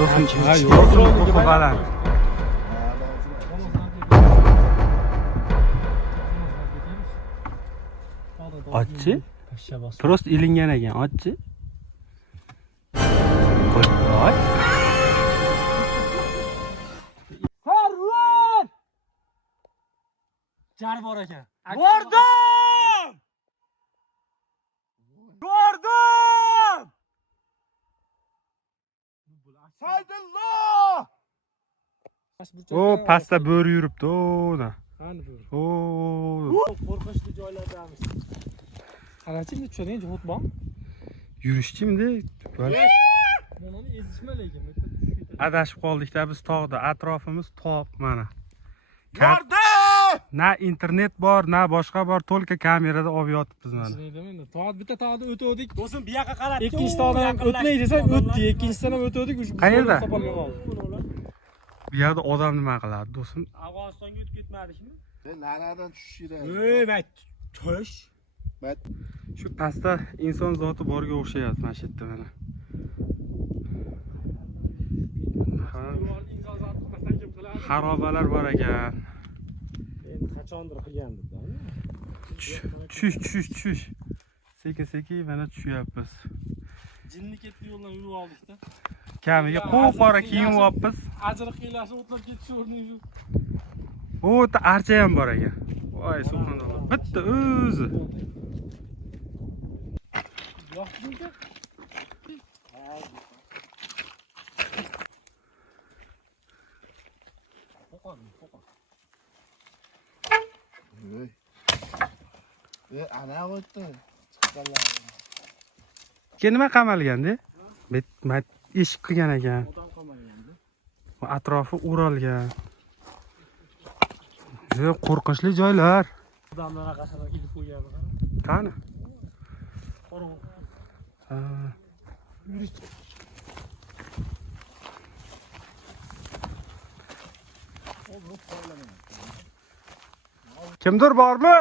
do'stim. Ha, yo'q, baland. Ochchi? Prost ilingan ekan, ochchi. Qo'y. Sarvar! Jar bor ekan. Bordim! Bordim! Saydulloh! O, pastda bo'ri yuribdi, o'na. Qani bo'ri? O. Qo'rqinchli joylardamiz. Qarachi, tushadigan joy bormi? Yurishchimda. Buni ezishma lekin. Adashib qoldik-da biz tog'da. Atrofimiz tog' mana. Bordi! Na internet bor, na boshqa bor, to'lka kamerada olib yotibmiz mana. Tog'da bitta tog'da o'tdik. Do'stim bu yoqqa qarab. Ikkinchi tog'dan ham o'tmay desang o'tdik, ikkinchisidan ham o'tdik. Qayerda? Bu yerda odam nima qiladi, do'stim? Afg'onistonga o'tib ketmadikmi? Naradan tushishdi. Ey, mayt, tush. Shu pastda inson zoti borga o'xshayapti mana shu yerda mana. Xarobalar bor ekan. Endi qachondir qilgandik-da. Tush. Sekin mana tushyapmiz. Jinni ketdi yo'ldan yurib oldik-da. Kamiga qo'q-qora kiyim olibmiz. Ajriq qiylashib o'tlab ketish o'rniga. O'ta archa ham bor ekan. Voy, subhanalloh. Bitta o'zi. Yo'qmi? Ana o'tdi. Nima qamalganda? Mat eshik qilgan ekan. Odam qamalganda. Atrofi o'ralgan. Juda qo'rqinchli joylar. Odamlar orqasidan ilib qo'ygan. Qani? Qorong'i. Ha. Kimdir bormi?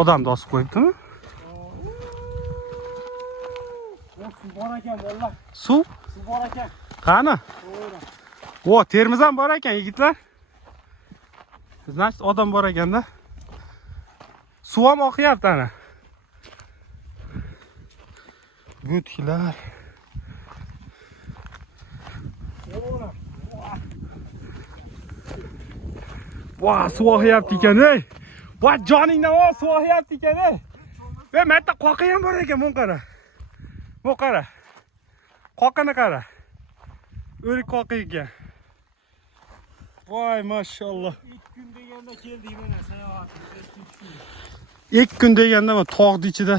Odamni osib qo'yibdimi? Suv bor ekan, vallahi. Suv? Suv bor ekan. Qani? O, termiz ham bor ekan, yigitlar. Значит, odam bor ekanda. Suv ham oqyapti ana. Butklar. Voy, suv oqyapti ekan, ey. Voy, joningdan voy, suv oqyapti ekan, ey. Ve menda qoqi ham bor ekan, bu qara. Bu qara. Qoqini qara. O'rik qoqi ekan. Voy, mashallah. 2 kun deganda keldik mana sayohat. 2 kun deganda men tog'ning ichida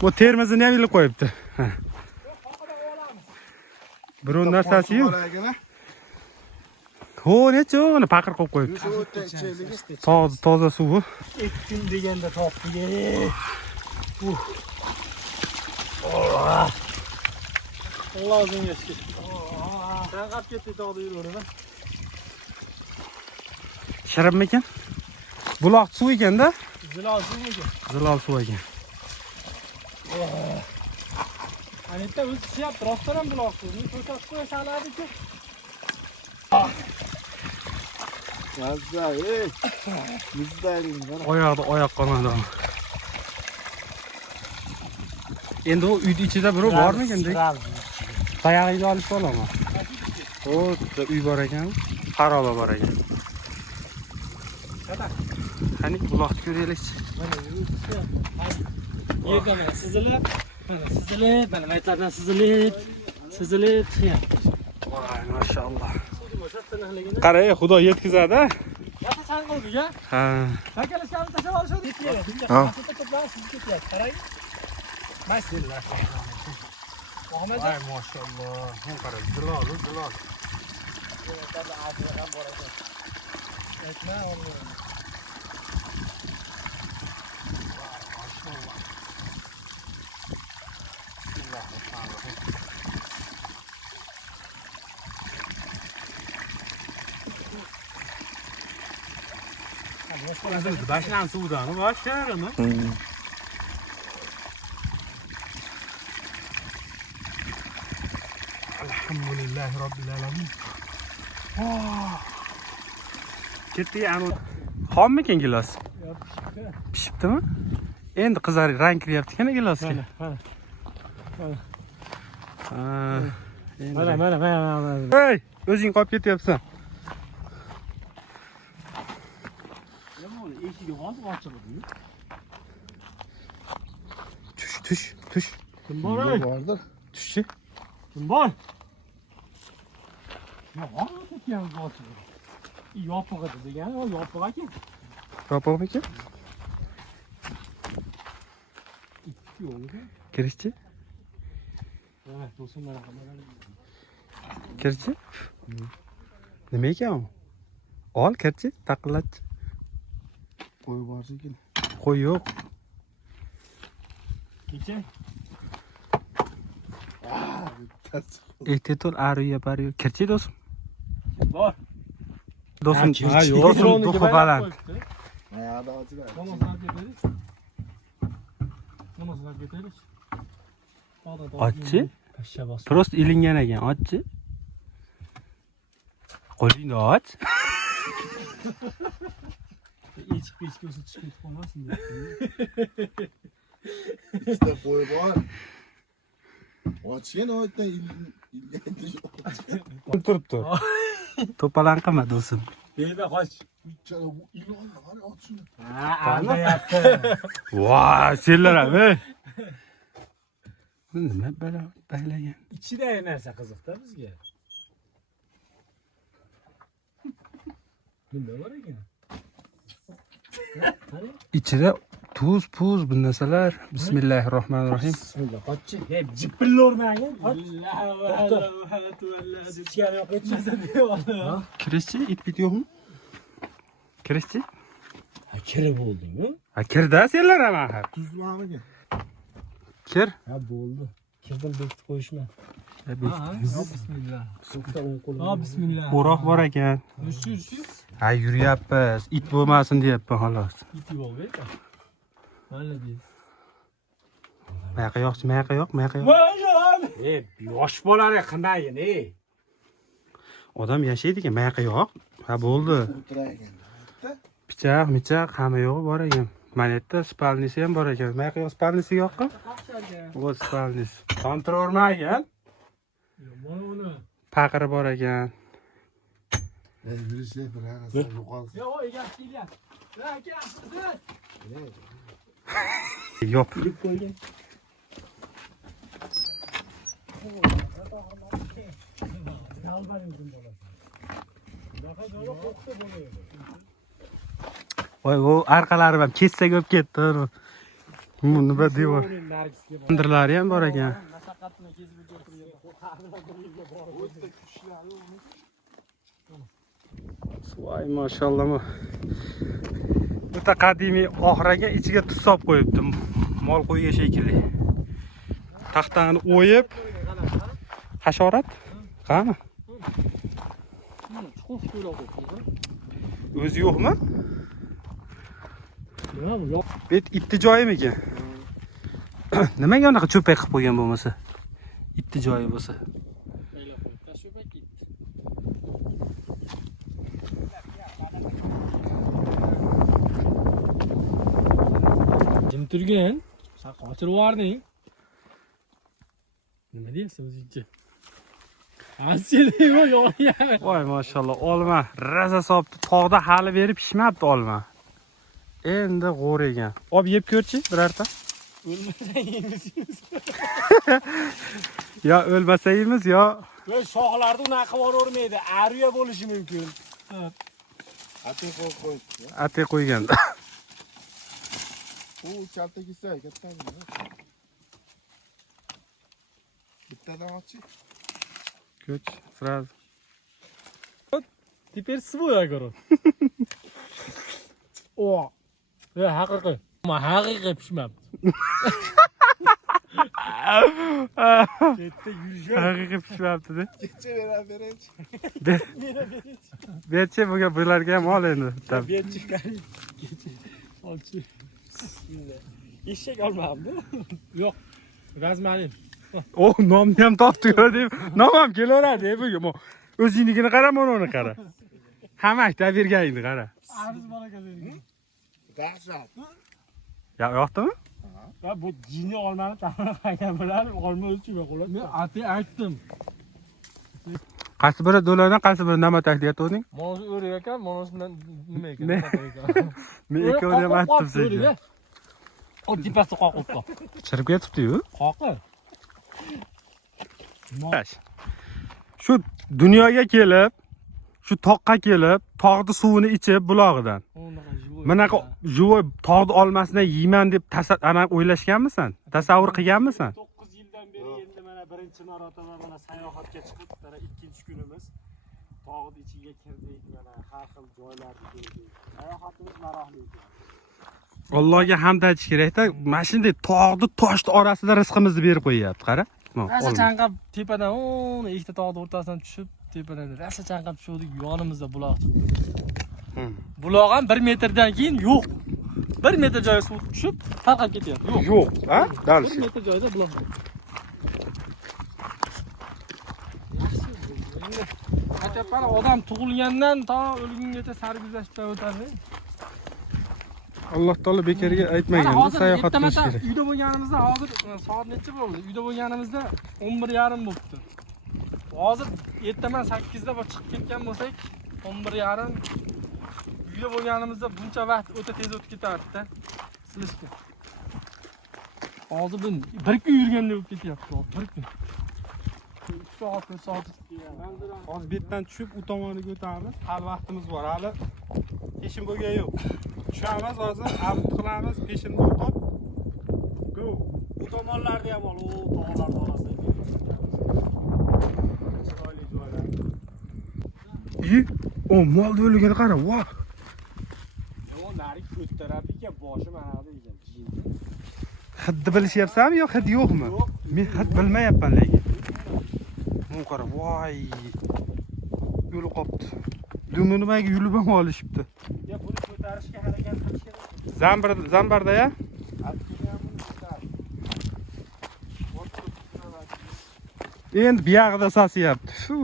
bu termizni ham ilib qo'yibdi. Biror narsasi yo'q. Ho, necha uni paqir qo'yib qo'yibdi. Toza suvi. 2 kun deganda topdik. Alloh o'zingga shukr. Sen qap ketdi tog'da yuraverma. Shirinmi ekan? Buloq suv ekanda? Zilol suv ekan. Zilol suv ekan. Ana yerda o'sishyapti, rostdan ham buloq suv. Men ko'rsatib qo'ysalardi-ku. Mazza, ey. Muzdaring. Oyoqda oyoq qolmadi. Endi u uyning ichida birov bormi ekanda? Tayog'iga olib qolaman. O, uy bor ekan, xaroba bor ekan. Qani buloqni ko'raylik. Yerda mana sizilib, mana maytlardan sizilib chiqyapti. Voy, mashallah. Qara, xudo yetkazadi. Yasa chanqildi-ga? Ha. Shakalashganini tashlab olishadi. Ha. Qarang. Bismillah. Muhammad. Voy, mashallah. Bu qara, zilol. Aytma, olmayman. Başlan suvdan başlayalım. Alhamdulillahi robbil alamin. Ketdi anu. Xommikan gilos? Pishibdimi? Endi qizarib rang kiryapti kana gilosga. Mana. Hey, o'zing qolib ketyapsan. Eshigi hozir ochiq edi. Tush. Kim bor? Vardır. Tushchi. Kim bor? Ya, hozir ketganmiz ochiq. Yopiq edi degani, o yopiq ekan. Yopig'mikan? Yo'q. Kirishchi? Ha, do'stim mana qiladi. Kirchi? Nima ekan u? Ol kirchi, taqillatchi. Koy var şekil. Qo'y yo'q. Kecha Ters. Ehtetul ariya bariyo. Kirchi do'stim. bor. Do'stim, Ha, yo'q. do'stim duxi baland. Ayağda acılar. Namazdan ketaylik. Namazdan ketaylik. Ochchi? Pashsha bos. Prost ilingan ekan, ochchi. Qo'lingni och. Echki o'sib chiqib qolmasin deb. İşte koy var. Açın o yüzden Turibdi. To'palan qilma do'stim. Beyda qoch. İlan var açın. Ha, aldayapti. Voy, senlar ham, ey. Nima baylagan? Ichidagi narsa qiziqda bizga. Nima bor ekan? Qani? Ichida tuz, puz, bu narsalar. Bismillahirrohmanirrohim. Bismillah, qochchi. Hep jippillarmagin. Ichkari yo'q ketmasa deyapti. Kirishchi, it yo'qmi? Kirishchi? Ha, kirib bo'ldingmi? Ha, kirda senlar ham axir. Tuz var mı ki? Kir. Ha, bo'ldi. Kirdim bekitib qo'yishma. Bismillah. Ha, bismillah. O'roq bor ekan. Yursiz. Ha, yuryapmiz. It bo'lmasin deyapman xolos. Iti bo'lmaydi. Молодец. Mayoqqa yo'qchi, mayoqqa yo'q. Yosh bolalar qandayin, ey. Odam yashaydi ekan, mayoqqa yo'q. Ha, bo'ldi. Oturayken. Pichoq, hamma yo'g'i bor ekan. Mana yerda spalnisi ham bor ekan. Mayoqqa yo'q, spalnisi yo'qmi? O, spalnis. Kontrolmagan. Mana uni. Paqiri bor ekan. Birisi bir arası yukarısı. Yo, egasi kelyapti. Aka, siz. Yo'q. Kulib qo'ygan. Voy, u arqalari ham kessak o'p ketdi. Nima devor. Bandirlari ham bor ekan. Voy, mashallah. O'ta qadimiy oxiraga ichiga tuz solib qo'yibdi. Mol qo'yga shekilli. Taxtani o'yib, hasharot. Qani? O'zi yo'qmi? Bet itni joyimikan? Nimaga unaqa cho'pak qilib qo'ygan bo'lmasa? Itni joyi bo'lsa. Jim turgin. Sen qochirib yubording. Nima deyapsiz o'zingcha? Asiyda yo'q. Voy, mashallah, olma raza solibdi. Tog'da hali berib pishmabdi olma. Endi g'o'regan. Olib yeb ko'rchi birarta. O'lmasang yeymiz. Yo o'lmasa yeymiz, yo Voy, shoxlarda unaqa qilib ariya bo'lishi mumkin. Atı koy. ate qo'yganda. Bu kalta gitse katta mı? Bittadan açı. Ko'ch, sразу. Теперь свой огород. О. Haqiqiy. Haqiqiy pishmabdi. Ketdi yurishib. Haqiqiy pishmayapti-da. Kecha beraverach. Berchi bularga ham ol endi. Berchi qarang. Kecha. Olchi. Eshak olmamdi. Yo'q. Razmarin. Oh, nomni ham topdi ko'rding. Nom ham kelaveradi bugun. O'zingnikini qara, mana uni qara. Hamakda berganingni qara. Aziz bolaka dedi. Dahshat. Yoqdimi? Va bu jinni olmani ta'min qilgan bilan olma o'lchib qo'yadi. Men ati aytdim. Qaysi biri do'lardan, qaysi biri namatak deyatding? Monasi o'rik ekan, monasi nima ekan? Ne? Men ikkovini ham aytdim senga. O dipasi qoqib qol. Chirib ketibdi-yu. Qoqib. Shu dunyoga kelib, shu toqqa kelib, tog'ni suvini ichib bulog'idan. Bunaqa juvoy tog'ni olmasdan yeyman deb o'ylashganmisan? Tasavvur qilganmisan? 9 yildan beri endi mana birinchi marotaba mana sayohatga chiqib, mana ikkinchi kunimiz tog'ning ichiga kirdik, mana har xil joylarni ko'rdik. Sayohatimiz maroqli ekan. Allohga hamd aytish kerak-da. Mana shunday tog'ni toshni orasida rizqimizni berib qo'yyapti, qara. Rasa chanqab tepadan, ikkita tog'ning o'rtasidan tushib, tepadan rasa chanqab tushdik, yonimizda buloq chiqdi. Buloq ham 1 metrdan keyin yo'q. 1 metr joyga suv tushib, tarqab ketyapti. Yo'q. Yo'q, ha? 1 Dalshi. metr joyda buloq. Qachon odam tug'ilgandan to o'lgungacha sarguzashtdan o'tadi. Alloh taolo bekorga aytmagan, sayohat qilish kerak. Uyda bo'lganimizda hozir soat necha bo'ldi? Uyda bo'lganimizda 11:30 bo'libdi. Hozir ertaman 8 da chiqib ketgan bo'lsak, 11:30 uyda bo'lganimizda buncha vaqt o'ta tez o'tib ketardi-da. Silishga. Hozir bu 1 kun yurgandek bo'lib ketyapti, 1 kun. 3 soat, 4 soat. Hozir betdan tushib, u tomoniga o'tamiz. Hali vaqtimiz bor, hali peshin bo'lgan yo'q. Tushamiz hozir, abid qilamiz, peshinni o'qib. Go. Bu tomonlarda ham ol, o tog'larni orasida. Chiroyli joylar. O, molni o'ligini qara, voh. Yo, nari ko'taradi ekan, boshi mana bu ekan. Hidni bilishyapsanmi yo hid yo'qmi? Men hid bilmayapman lekin. Mana qara, voy. Yo'li qopti. Dumni nimaga yulib ham olishibdi. Ya buni ko'tarishga harakat qilish kerak. Zambarda-ya? Endi buyog'ida sasyapti. Fu.